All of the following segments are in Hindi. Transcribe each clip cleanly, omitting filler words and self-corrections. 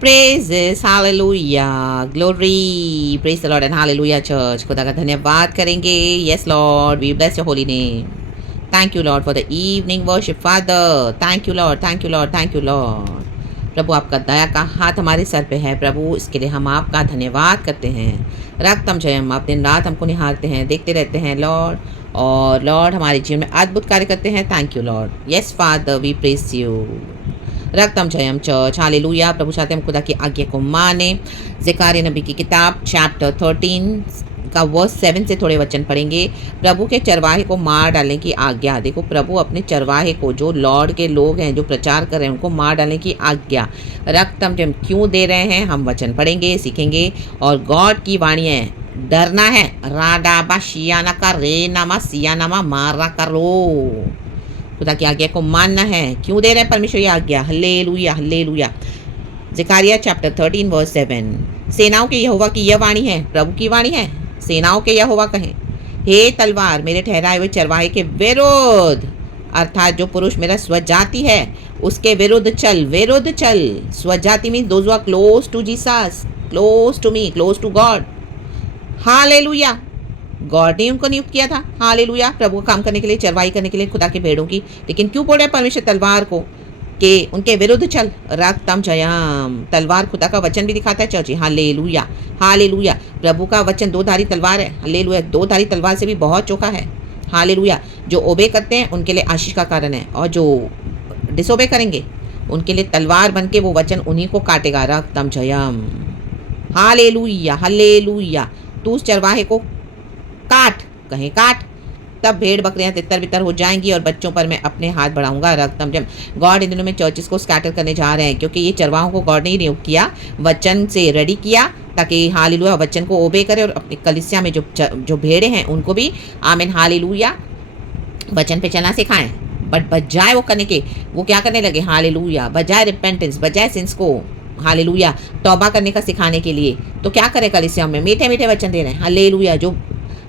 Praises hallelujah glory praise the lord and hallelujah church. खुदा का धन्यवाद करेंगे। Yes lord, we bless your holy name. Thank you lord for the evening worship father. Thank you lord, thank you lord, thank you lord. प्रभु आपका दया का हाथ हमारे सर पे है प्रभु, इसके लिए हम आपका धन्यवाद करते हैं। रक्तम जयम, आप दिन रात हमको निहारते हैं, देखते रहते हैं लॉर्ड, और लॉर्ड हमारे जीवन में अद्भुत कार्य करते हैं। Thank you lord. Yes father, we praise you. रक्तम जयम चर्च हालेलुया। प्रभु चाहते हम खुदा की आज्ञा को माने। ज़करिया नबी की किताब चैप्टर 13 का वर्स 7 से थोड़े वचन पढ़ेंगे। प्रभु के चरवाहे को मार डालने की आज्ञा। देखो, प्रभु अपने चरवाहे को, जो लॉर्ड के लोग हैं, जो प्रचार कर रहे हैं, उनको मार डालने की आज्ञा रक्तम जयम क्यों दे रहे हैं, हम वचन पढ़ेंगे, सीखेंगे। और गॉड की वाणी है, डरना है। राडाबा शियाना का रे नामा सियानामा मारा करो। खुदा की आज्ञा को मानना है। क्यों दे रहे हैं परमेश्वर ये आज्ञा? Hallelujah, hallelujah. ज़करिया चैप्टर 13 वर्स 7। सेनाओं के यहोवा की यह वाणी है, प्रभु की वाणी है। सेनाओं के यहोवा कहें, हे तलवार मेरे ठहराए हुए चरवाहे के विरुद्ध, अर्थात जो पुरुष मेरा स्वजाति है उसके विरुद्ध चल, विरुद्ध चल। स्वजाति means those who are close to Jesus, close to me, close to God. Hallelujah. God ने उनको नियुक्त किया था, हालेलुया, प्रभु का काम करने के लिए, चरवाई करने के लिए खुदा के भेड़ों की। लेकिन क्यों बोल रहे हैं परमेश्वर तलवार को कि उनके विरुद्ध चल? रक्तम जयम, तलवार खुदा का वचन भी दिखाता है चर्ची। Hallelujah, hallelujah. प्रभु का वचन दो धारी तलवार है। हालेलुया, दो धारी तलवार से भी बहुत चोखा है। हालेलुया। जो ओबे करते हैं उनके लिए आशीष का कारण है, और जो डिसोबे करेंगे उनके लिए तलवार बन के वो वचन उन्हीं को काटेगा। रक्तम जयम, हालेलुया, हालेलुया। तू उस चरवाहे को काट, कहें काट, तब भेड़ बकरियां तितर बितर हो जाएंगी और बच्चों पर मैं अपने हाथ बढ़ाऊंगा। रक्तम जम। गॉड इन दिनों में चर्चेस को स्कैटर करने जा रहे हैं, क्योंकि ये चरवाहों को गॉड ने ही नियुक्त किया, वचन से रेडी किया, ताकि हालेलुया वचन को ओबे करे और अपनी कलिसिया में जो भेड़े हैं उनको भी आमीन हालेलुया वचन पे चलना सिखाएं। बट बजाय वो करने के, वो क्या करने लगे? हालेलुया, बजाय रिपेंटेंस, बजाय सिंस को हालेलुया तौबा करने का सिखाने के लिए, तो क्या करे कलिसिया में? मीठे मीठे वचन दे रहे हैं। हालेलुया। जो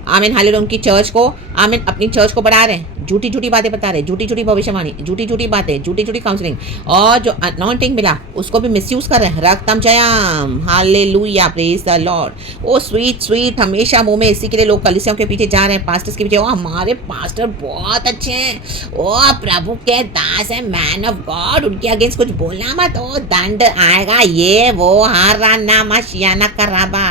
आमीन हालेलुया उनकी चर्च को, आमीन अपनी चर्च को बढ़ा रहे हैं, झूठी झूठी बातें बता रहे हैं, झूठी झूठी भविष्यवाणी, झूठी झूठी बातें, झूठी झूठी काउंसलिंग, और जो अनॉइंटिंग मिला उसको भी मिसयूज कर रहे हैं। रक्तम जयम, hallelujah, praise the lord. Oh sweet sweet, हमेशा मुंह में इसी के लिए लोग कलिसियों के पीछे जा रहे हैं, पास्टर्स के पीछे। ओ हमारे पास्टर बहुत अच्छे हैं, ओ प्रभु के दास है, मैन ऑफ गॉड, उनके अगेंस्ट कुछ बोलना मत, ओ दंड आएगा, ये वो हारा नामा शियाना कराबा,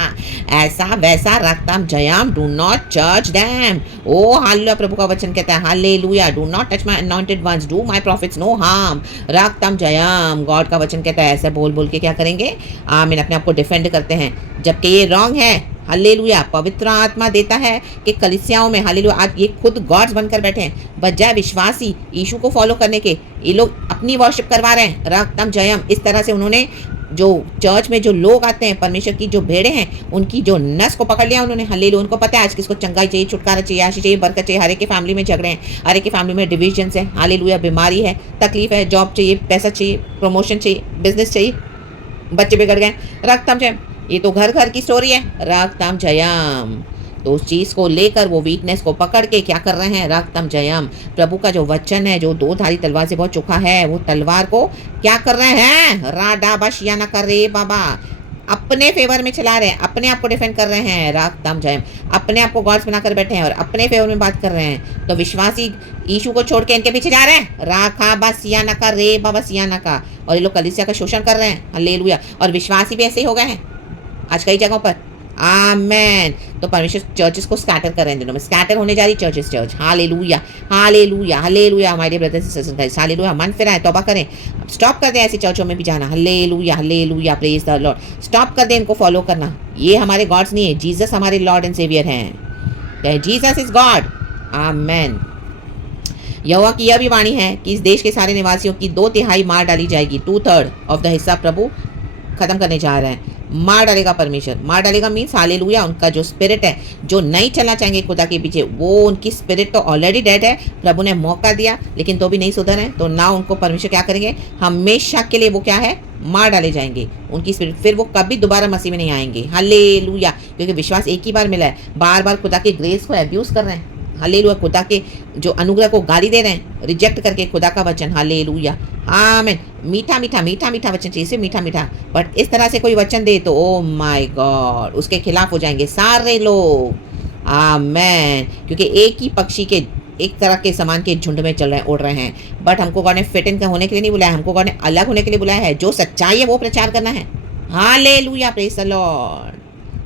ऐसा वैसा। रक्तम जयम, डू नॉट जज देम। ओ हालेलुया, प्रभु का वचन कहता है hallelujah, do not touch my anointed ones, do my prophets no harm. रक्तम जयम, गॉड का वचन कहता है ऐसे बोल बोल के क्या करेंगे? आमीन, अपने आप को डिफेंड करते हैं, जबकि ये रॉन्ग है। हालेलुया। पवित्र आत्मा देता है कि कलिसियाओं में हालेलुया आज ये खुद गॉड्स बनकर बैठे हैं, बजाय विश्वासी यीशु को फॉलो करने के ये लोग अपनी वर्शिप करवा रहे हैं। रक्तम जयम। इस तरह से उन्होंने जो चर्च में जो लोग आते हैं, परमेश्वर की जो भेड़े हैं, उनकी जो नस को पकड़ लिया उन्होंने। हालेलुया। उनको पता है आज किसको चंगाई चाहिए, छुटकारा चाहिए, आशीष चाहिए, बरकत चाहिए। हर एक के फैमिली में झगड़े हैं, हर एक के फैमिली में डिविजन्स है। हालेलुया। बीमारी है, तकलीफ है, जॉब चाहिए, पैसा चाहिए, प्रमोशन चाहिए, बिजनेस चाहिए, बच्चे बिगड़ गए। रक्तम जयम। ये तो घर घर की स्टोरी है। रक्तम जयम। तो उस चीज़ को लेकर, वो वीकनेस को पकड़ के क्या कर रहे हैं? रक्तम जयम। प्रभु का जो वचन है, जो दो धारी तलवार से बहुत चोखा है, वो तलवार को क्या कर रहे हैं? राडा बशियाना कर रे बाबा, अपने फेवर में चला रहे हैं, अपने आप को डिफेंड कर रहे हैं। रक्तम जयम। अपने आप को गॉड्स बनाकर बैठे हैं और अपने फेवर में बात कर रहे हैं। तो विश्वासी यीशु को छोड़ के इनके पीछे जा रहे हैं। राखा बसियाना का रे बाबा सियाना का, और ये लोग कलीसिया का शोषण कर रहे हैं। हालेलुया। और विश्वासी भी ऐसे ही हो गए हैं आज कई जगहों पर। आमेन। तो परमेश्वर चर्चेस को स्कैटर कर रहे हैं, दिनों में स्कैटर होने जा रही churches, church. Hallelujah, hallelujah, hallelujah. हमारे ब्रदर्स एंड सिस्टर्स, हालेलुया। मन फिराएं, तौबा करें, स्टॉप कर दें ऐसी चर्चों में भी जाना। Hallelujah, hallelujah, praise the Lord. Stop कर दें इनको फॉलो करना। ये हमारे गॉड्स नहीं है, जीसस हमारे लॉर्ड एंड सेवियर हैं। Jesus is God. आमेन। यहोवा की यह भी वाणी है कि इस देश के सारे निवासियों की 2/3 मार डाली जाएगी। 2/3 ऑफ द हिस्सा प्रभु खत्म करने जा रहे हैं। मार डालेगा परमेश्वर। मार डालेगा मीन्स हालेलुया, उनका जो स्पिरिट है, जो नहीं चलना चाहेंगे खुदा के पीछे, वो उनकी स्पिरिट तो ऑलरेडी डेड है। प्रभु ने मौका दिया लेकिन तो भी नहीं सुधर है, तो ना उनको परमेश्वर क्या करेंगे? हमेशा के लिए वो क्या है? मार डाले जाएंगे उनकी स्पिरिट। फिर वो कभी दोबारा मसीह में नहीं आएंगे। हालेलुया। क्योंकि विश्वास एक ही बार मिला है, बार बार खुदा की ग्रेस को अब्यूज कर रहे हैं। हालेलुया, खुदा के जो अनुग्रह को गाली दे रहे हैं, रिजेक्ट करके खुदा का वचन, हालेलुया, आमीन। मीठा मीठा मीठा मीठा वचन चाहिए, सिर्फ मीठा मीठा, बट इस तरह से कोई वचन दे तो ओ माय गॉड, उसके खिलाफ हो जाएंगे सारे लोग, आमीन। क्योंकि एक ही पक्षी के, एक तरह के सामान के झुंड में चल रहे हैं, उड़ रहे हैं, बट हमको गॉड ने फिट इन होने के लिए नहीं बुलाया, हमको गॉड ने अलग होने के लिए बुलाया है। जो सच्चाई है वो प्रचार करना है, हालेलुया, प्रेज द लॉर्ड।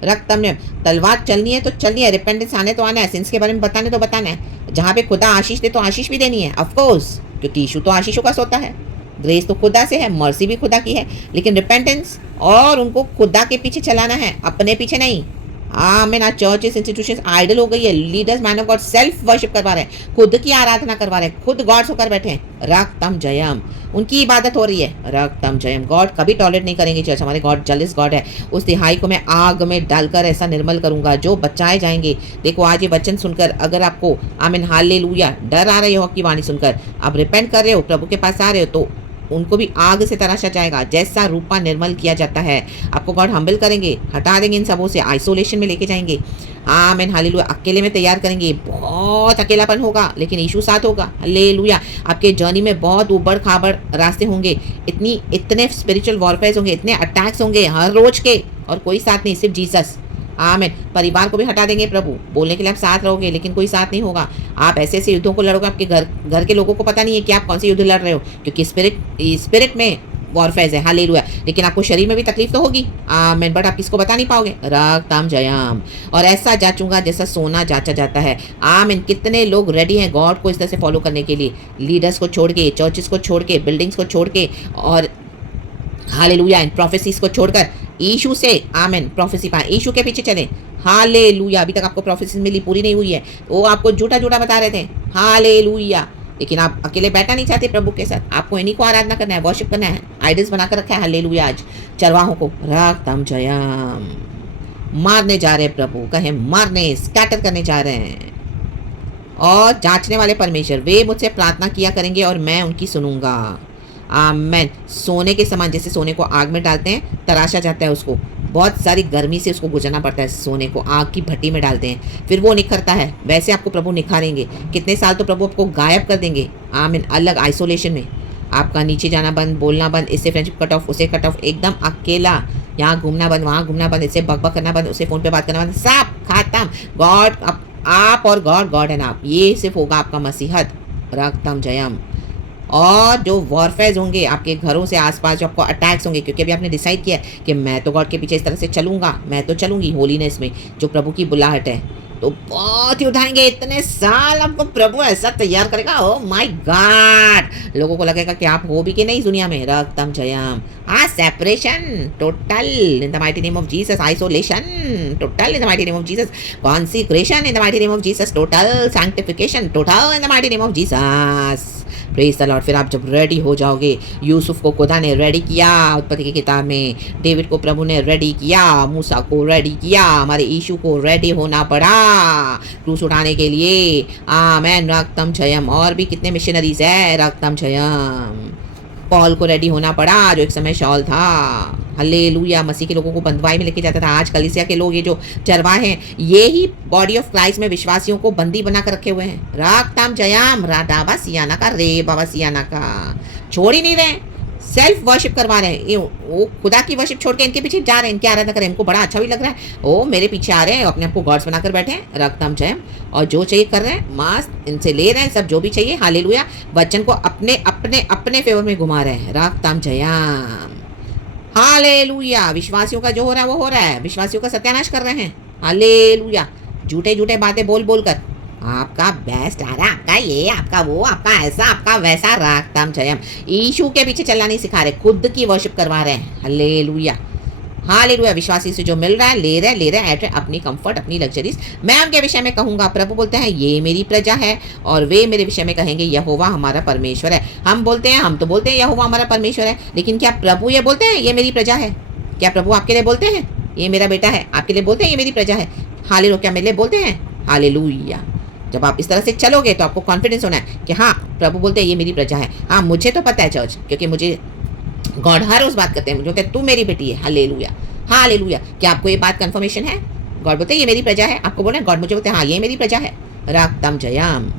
रक्त हमने, तलवार चलनी है तो चलनी है, रिपेंटेंस आने तो आना है, सिंस के बारे में बताने तो बताना है। जहाँ पे खुदा आशीष दे तो आशीष भी देनी है, ऑफकोर्स, क्योंकि यीशु तो आशीषों का सोता है। ग्रेस तो खुदा से है, मर्सी भी खुदा की है, लेकिन रिपेंटेंस और उनको खुदा के पीछे चलाना है, अपने पीछे नहीं। आमीन। आज चर्चेस, इंस्टीट्यूशंस आइडल हो गई है। Leaders, man of God self worship करवा रहे हैं, खुद की आराधना करवा रहे हैं, खुद गॉड्स होकर बैठे हैं। रक्तम जयम, उनकी इबादत हो रही है, रक्तम जयम। गॉड कभी टॉलरेट नहीं करेंगे चर्च, हमारे गॉड जलिस गॉड है। उस तिहाई को मैं आग में डालकर ऐसा निर्मल करूंगा जो बचाए जाएंगे। देखो आज ये वचन सुनकर अगर आपको आमीन हालेलुया डर आ रही हो की वाणी सुनकर, आप रिपेंट कर रहे हो, प्रभु के पास आ रहे हो, तो उनको भी आग से तराशा जाएगा। जैसा रूपा निर्मल किया जाता है, आपको गॉड हम्बल करेंगे, हटा देंगे इन सबों से, आइसोलेशन में लेके जाएंगे। आमीन हालेलुया। अकेले में तैयार करेंगे, बहुत अकेलापन होगा, लेकिन यीशु साथ होगा, हालेलुया। आपके जर्नी में बहुत उबड़ खाबड़ रास्ते होंगे, इतने स्पिरिचुअल वॉरफेयर होंगे, इतने अटैक्स होंगे हर रोज के, और कोई साथ नहीं, सिर्फ जीसस। आमीन। परिवार को भी हटा देंगे प्रभु, बोलने के लिए आप साथ रहोगे, लेकिन कोई साथ नहीं होगा। आप ऐसे ऐसे युद्धों को लड़ोगे, आपके घर के लोगों को पता नहीं है कि आप कौन से युद्ध लड़ रहे हो, क्योंकि स्पिरिट में वॉरफेयर है, हालेलुया। लेकिन आपको शरीर में भी तकलीफ तो होगी, आमीन, बट आप किसको बता नहीं पाओगे। रक्तम जयम। और ऐसा जाचूंगा जैसा सोना जांचा जाता है, आमीन। कितने लोग रेडी हैं गॉड को इस तरह से फॉलो करने के लिए, लीडर्स को छोड़ के, चर्चेस को छोड़ के, बिल्डिंग्स को छोड़ के, और हालेलुया इन प्रोफेसीज को छोड़कर यीशु से, आमीन, प्रोफेसी पाए, यीशु के पीछे चले, हालेलुया। अभी तक आपको प्रोफेसी मिली, पूरी नहीं हुई है, वो आपको झूठा झूठा बता रहे थे, हालेलुया। लेकिन आप अकेले बैठना नहीं चाहते प्रभु के साथ, आपको इन्हीं को आराधना करना है, वर्शिप करना है, आइडल्स बनाकर रखा है, हालेलुया। आज चरवाहों को रक्तम जयम मारने जा रहे हैं प्रभु, कहे मारने, स्कैटर करने जा रहे हैं। और जांचने वाले परमेश्वर, वे मुझसे प्रार्थना किया करेंगे और मैं उनकी सुनूंगा, आमीन। सोने के समान, जैसे सोने को आग में डालते हैं, तराशा जाता है उसको, बहुत सारी गर्मी से उसको गुजरना पड़ता है, सोने को आग की भट्टी में डालते हैं, फिर वो निखरता है। वैसे आपको प्रभु निखारेंगे, कितने साल तो प्रभु आपको गायब कर देंगे, आमीन, अलग आइसोलेशन में, आपका नीचे जाना बंद, बोलना बंद, इससे फ्रेंडशिप कट ऑफ, उसे कट ऑफ, एकदम अकेला, यहाँ घूमना बंद, वहाँ घूमना बंद, इससे बकबक करना बंद, उससे फ़ोन पे बात करना बंद, सब खत्म। गॉड आप और गॉड एंड आप, ये सिर्फ होगा आपका मसीहत, रक्तम जयम। और जो वॉरफेयर होंगे आपके घरों से आसपास, जो आपको अटैक्स होंगे, क्योंकि अभी आपने डिसाइड किया है कि मैं तो गॉड के पीछे इस तरह से चलूंगा, मैं तो चलूंगी होलीनेस में, जो प्रभु की बुलाहट है, तो बहुत ही उठाएंगे। इतने साल आपको प्रभु ऐसा तैयार करेगा, ओ माय गॉड, लोगों को लगेगा कि आप हो भी कि नहीं दुनिया में, रक्तम जयम। हाँ, separation total in the mighty name of Jesus, isolation total in the mighty name of Jesus, consecration in the mighty name of Jesus, total sanctification total in the mighty name of Jesus, praise the lord. फिर आप जब रेडी हो जाओगे, यूसुफ को खुदा ने रेडी किया उत्पत्ति की किताब में, डेविड को प्रभु ने रेडी किया, मूसा को रेडी किया, हमारे यीशु को रेडी होना पड़ा क्रूस उठाने के लिए, आमेन, रक्तम जयम। और भी कितने मिशनरीज है, रक्तम जयम। पॉल को रेडी होना पड़ा, जो एक समय शॉल था, हालेलुया, मसीह के लोगों को बंधुआई में लेके जाता था। आज कलीसिया के लोग, ये जो चरवाहे हैं, ये ही बॉडी ऑफ क्राइस्ट में विश्वासियों को बंदी बना कर रखे हुए हैं, रक्तम जयम। राडाबा सियाना का, रे बाबा सियाना का, छोड़ ही नहीं रहे, सेल्फ वर्शिप करवा रहे हैं, वो खुदा की वर्शिप छोड़ के इनके पीछे जा रहे हैं, इनकी आराधना करें, इनको बड़ा अच्छा भी लग रहा है, ओ मेरे पीछे आ रहे हैं, अपने आपको गॉड्स बनाकर बैठे हैं, रक्तम जयम। और जो चाहिए कर रहे हैं, मस्त इनसे ले रहे हैं सब जो भी चाहिए, हालेलुया। वचन को अपने अपने अपने फेवर में घुमा रहे हैं, रक्तम जयम, हालेलुया। विश्वासियों का जो हो रहा है वो हो रहा है, विश्वासियों का सत्यानाश कर रहे हैं, हालेलुया। झूठे झूठे बातें बोल बोल कर आपका बेस्ट आ रहा है, आपका ये, आपका वो, आपका ऐसा, आपका वैसा, रक्तम जयम। यीशु के पीछे चलना नहीं सिखा रहे, खुद की वर्शिप करवा रहे हैं, हालेलुया, हालेलुया। विश्वासी से जो मिल रहा है, ले रहे हैं एट अपनी कंफर्ट, अपनी लग्जरीज। मैं उनके विषय में कहूँगा, प्रभु बोलते हैं ये मेरी प्रजा है, और वे मेरे विषय में कहेंगे यहोवा हमारा परमेश्वर है। हम तो बोलते हैं यहोवा हमारा परमेश्वर है, लेकिन क्या प्रभु ये बोलते हैं ये मेरी प्रजा है? क्या प्रभु आपके लिए बोलते हैं ये मेरा बेटा है? आपके लिए बोलते हैं ये मेरी प्रजा है? हालेलुया, क्या मेरे लिए बोलते हैं? हालेलुया। जब आप इस तरह से चलोगे तो आपको कॉन्फिडेंस होना है कि हाँ, प्रभु बोलते हैं ये मेरी प्रजा है। हाँ, मुझे तो पता है चर्च, क्योंकि मुझे गॉड हर रोज बात करते हैं, मुझे बोलते हैं तू मेरी बेटी है, हालेलुया, हालेलुया। क्या आपको ये बात कंफर्मेशन है? गॉड बोलते हैं ये मेरी प्रजा है, आपको बोल रहे हैं, गॉड मुझे बोलते हैं हाँ ये मेरी प्रजा है, रक्तम जयम।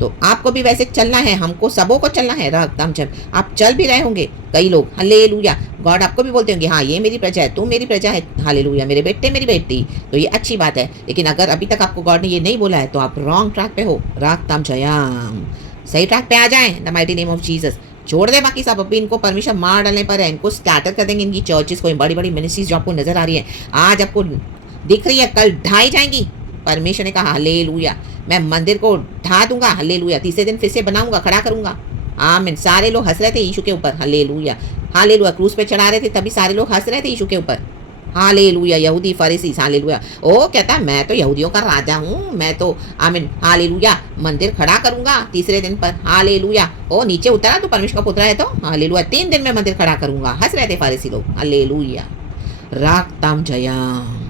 तो आपको भी वैसे चलना है, हमको सबों को चलना है, रक्तम जयम। आप चल भी रहे होंगे, कई लोग हालेलुया, गॉड आपको भी बोलते होंगे हाँ ये मेरी प्रजा है, तू मेरी प्रजा है, हालेलुया, मेरे बेटे मेरी बेटी। तो ये अच्छी बात है, लेकिन अगर अभी तक आपको गॉड ने ये नहीं बोला है तो आप रॉन्ग ट्रैक पे हो, रक्तम जयम। सही ट्रैक पे आ जाएं the mighty name of Jesus. छोड़ दे बाकी सब, अभी इनको परमिशन मार डालने पर है, इनको स्टार्टर कर देंगे, इनकी चर्चेस को, बड़ी बड़ी मिनिस्ट्रीज जो आपको नजर आ रही है, आज आपको दिख रही है, कल ढाई जाएंगी। परमेश्वर ने कहा हालेलुया, मैं मंदिर को ढा दूंगा, हालेलुया, तीसरे दिन फिर से बनाऊंगा, खड़ा करूंगा। आमीन। सारे लोग हंस रहे थे यीशु के ऊपर, हालेलुया, हालेलुया, क्रूस पे चढ़ा रहे थे तभी सारे लोग हंस रहे थे यीशु के ऊपर, हालेलुया, यहूदी फरीसी, हालेलुया। ओ कहता है मैं तो यहूदियों का राजा हूँ, मैं तो आमीन, हालेलुया, मंदिर खड़ा करूंगा तीसरे दिन पर, हालेलुया। ओ नीचे उतरा तो परमेश्वर का पुत्र है तो हालेलुया, 3 दिन में मंदिर खड़ा करूंगा। हंस रहे थे फारिसी लोग, हालेलुया, राक्तम जयम,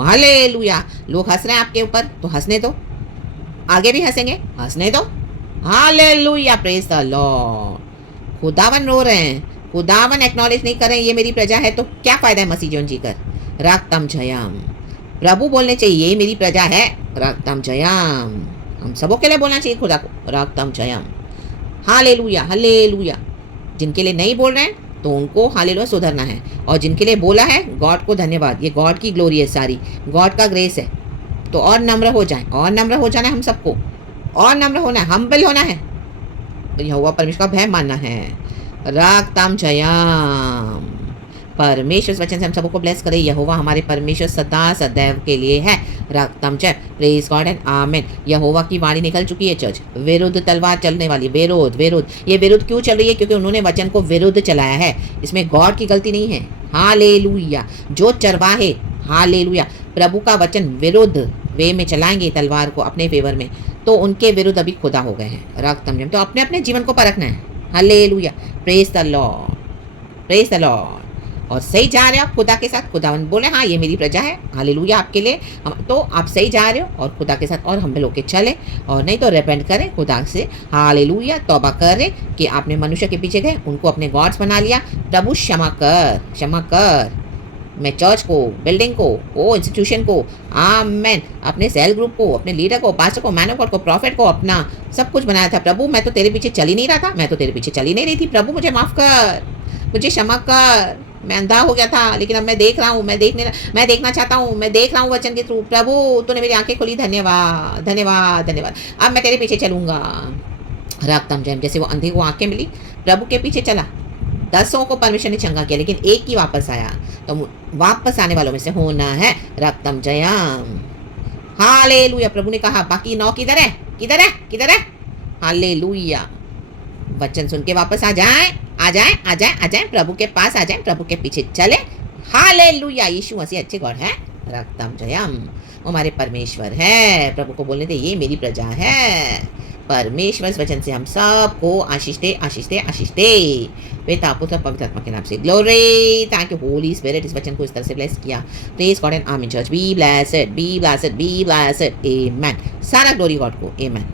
हालेलुया। लोग हंस रहे हैं आपके ऊपर तो हंसने दो, आगे भी हंसेंगे, हंसने दो, हालेलुया, प्रेज द लॉर्ड। खुदावन रो रहे हैं, खुदावन एक्नॉलेज नहीं कर रहे हैं ये मेरी प्रजा है, तो क्या फायदा है मसीह जीवन जीकर, रक्तम जयम। प्रभु बोलने चाहिए ये मेरी प्रजा है, रक्तम जयम। हम सबों के लिए बोलना चाहिए खुदा को, रक्तम जयम, हालेलुया, हालेलुया। जिनके लिए नहीं बोल रहे हैं तो उनको हालेलुया सुधरना है, और जिनके लिए बोला है गॉड को धन्यवाद, ये गॉड की ग्लोरी है, सारी गॉड का ग्रेस है। तो और नम्र हो जाए, और नम्र हो जाना है हम सबको, और नम्र होना है, हम्बल होना है, यहोवा परमेश्वर का भय मानना है, रक्तम जयम। परमेश्वर वचन से हम सबको ब्लेस करे, यहोवा हमारे परमेश्वर सदा सदैव के लिए है, रक्तम जय, प्रेज गॉड एंड आमेन। यहोवा की वाणी निकल चुकी है चर्च, विरुद्ध तलवार चलने वाली, विरोध विरोध। ये विरुद्ध क्यों चल रही है? क्योंकि उन्होंने वचन को विरुद्ध चलाया है, इसमें गॉड की गलती नहीं है, हालेलुया। जो चरवाहे हालेलुया प्रभु का वचन विरुद्ध वे में चलाएंगे तलवार को अपने फेवर में, तो उनके विरुद्ध अभी खुदा हो गए हैं, रक्तम जयम। तो अपने अपने जीवन को परखना है, hallelujah, praise the Lord, praise the Lord. और सही जा रहे हो आप खुदा के साथ, खुदावन बोले हाँ ये मेरी प्रजा है, हालेलुया आपके लिए, तो आप सही जा रहे हो और खुदा के साथ और हम लोग के चले, और नहीं तो रिपेंट करें खुदा से, हालेलुया, तौबा करें कि आपने मनुष्य के पीछे गए, उनको अपने गॉड्स बना लिया। प्रभु क्षमा कर, क्षमा कर। मैं चर्च को, बिल्डिंग को, वो इंस्टीट्यूशन को, आमेन, अपने सेल ग्रुप को, अपने लीडर को, पास्टर को, मैन ऑफ गॉड को, प्रॉफिट को, अपना सब कुछ बनाया था। प्रभु मैं तो तेरे पीछे चल ही नहीं रहा था, मैं तो तेरे पीछे चल ही नहीं रही थी, प्रभु मुझे माफ़ कर, मुझे क्षमा कर। मैं अंधा हो गया था, लेकिन अब मैं देख रहा हूँ, मैं देखना चाहता हूँ, मैं देख रहा हूँ वचन के थ्रू। प्रभु तूने मेरी आंखें खोली, धन्यवाद धन्यवाद धन्यवाद। अब मैं तेरे पीछे चलूँगा, रक्तम जयम। जैसे वो अंधे को आंखें मिली, प्रभु के पीछे चला, 10 को परमेश्वर ने चंगा किया, लेकिन एक ही वापस आया, तो वापस आने वालों में से होना है, रक्तम जयम, हालेलुया। प्रभु ने कहा बाकी 9 किधर है, किधर है, किधर है, हालेलुया। वचन सुन के वापस आ जाएं, आ जाएं, आ जाएं, आ जाएं, प्रभु के पास आ जाएं, प्रभु के पीछे चले, हालेलुया। यीशु मसीह अच्छे गॉड है, रक्तम जयम, हमारे परमेश्वर है। प्रभु को बोलने दे ये मेरी प्रजा है। परमेश्वर इस वचन से हम सबको आशीष दे, आशीष दे, आशीष दे। पिता पुत्र पवित्र आत्मा के नाम से glory. Thank you holy spirit, इस वचन को इस तरह से ब्लेस किया। Praise God and amen church, be blessed, be blessed, be blessed, amen. सारा ग्लोरी गॉड को, आमेन।